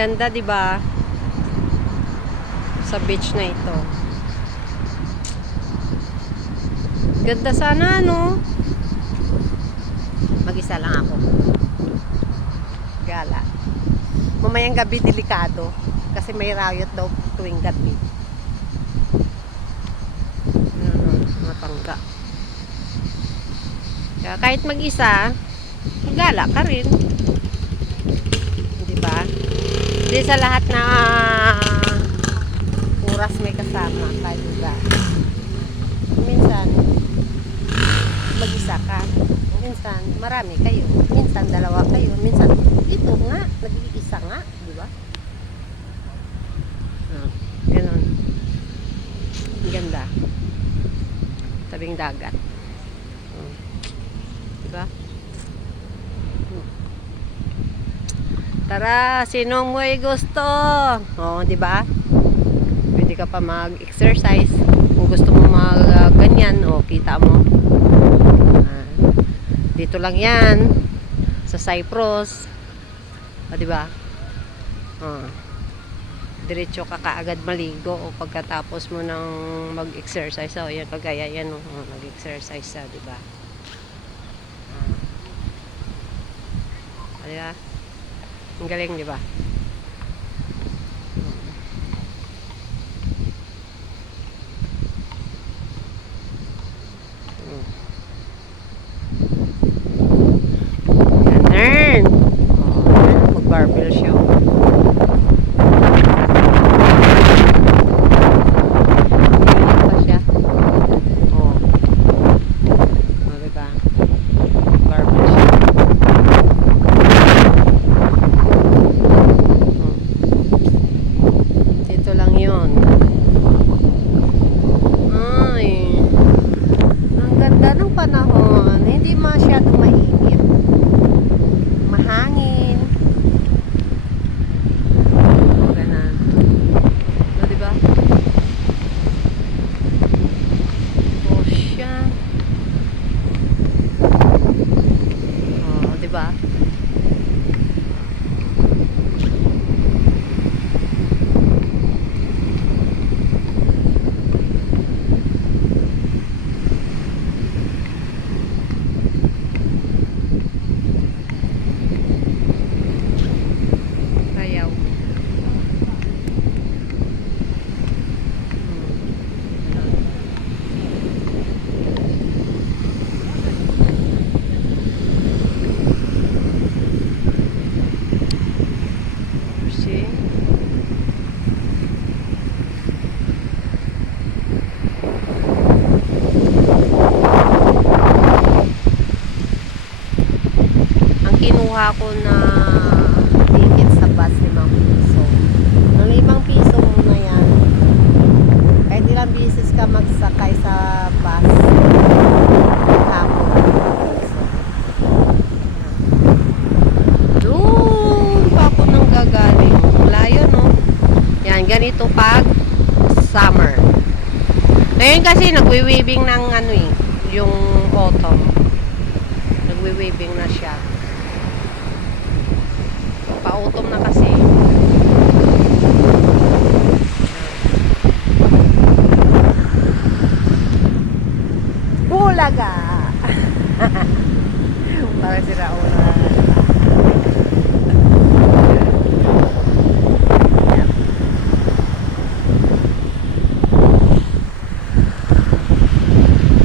Ganda, 'di ba? Sa beach na ito. Ganda sana, no? Mag-isa lang ako. Gala. Mamayang gabi delikado kasi may riot daw tuwing gabi. Mga tangga. Kaya kahit mag-isa, gala ka rin. Di ba? Di sa lahat na oras may kasama kahit lugar. Minsan, mag-isa ka. Minsan, marami kayo. Minsan, dalawa kayo. Minsan, ito nga, nag-iisa nga. Di ba? Ganun. Ang ganda. Tabing dagat. Di ba? Tara, sinong may gusto? Oh, di ba? Pwede ka pa mag-exercise. Kung gusto mo mag-ganyan, oh, kita mo. Dito lang 'yan sa Cyprus. O, di ba? Oh. Diretso ka kaagad maligo o pagkatapos mo ng mag-exercise. So, yan kagaya yan, oh, mag-exercise sa, di ba? Di ba? Ang galing, di ba? Ganun. Mag-barbell show. Panahon, hindi masyadong mainit. Mahangin. O, ganun. O, diba? O, siya. O, diba? Kinuha ko na ticket sa bus, 5 piso. Ang 5 piso muna yan. Kahit ilang bisis ka magsakay sa bus, hapon. Doon pa ako nang gagaling. Layo, no? Yan, ganito pag summer. Ngayon kasi nagwi-weaving ng ano eh, yung autumn. Nagwi-weaving na siya. Pa-autumn na kasi. Bulaga! Parang si Raul.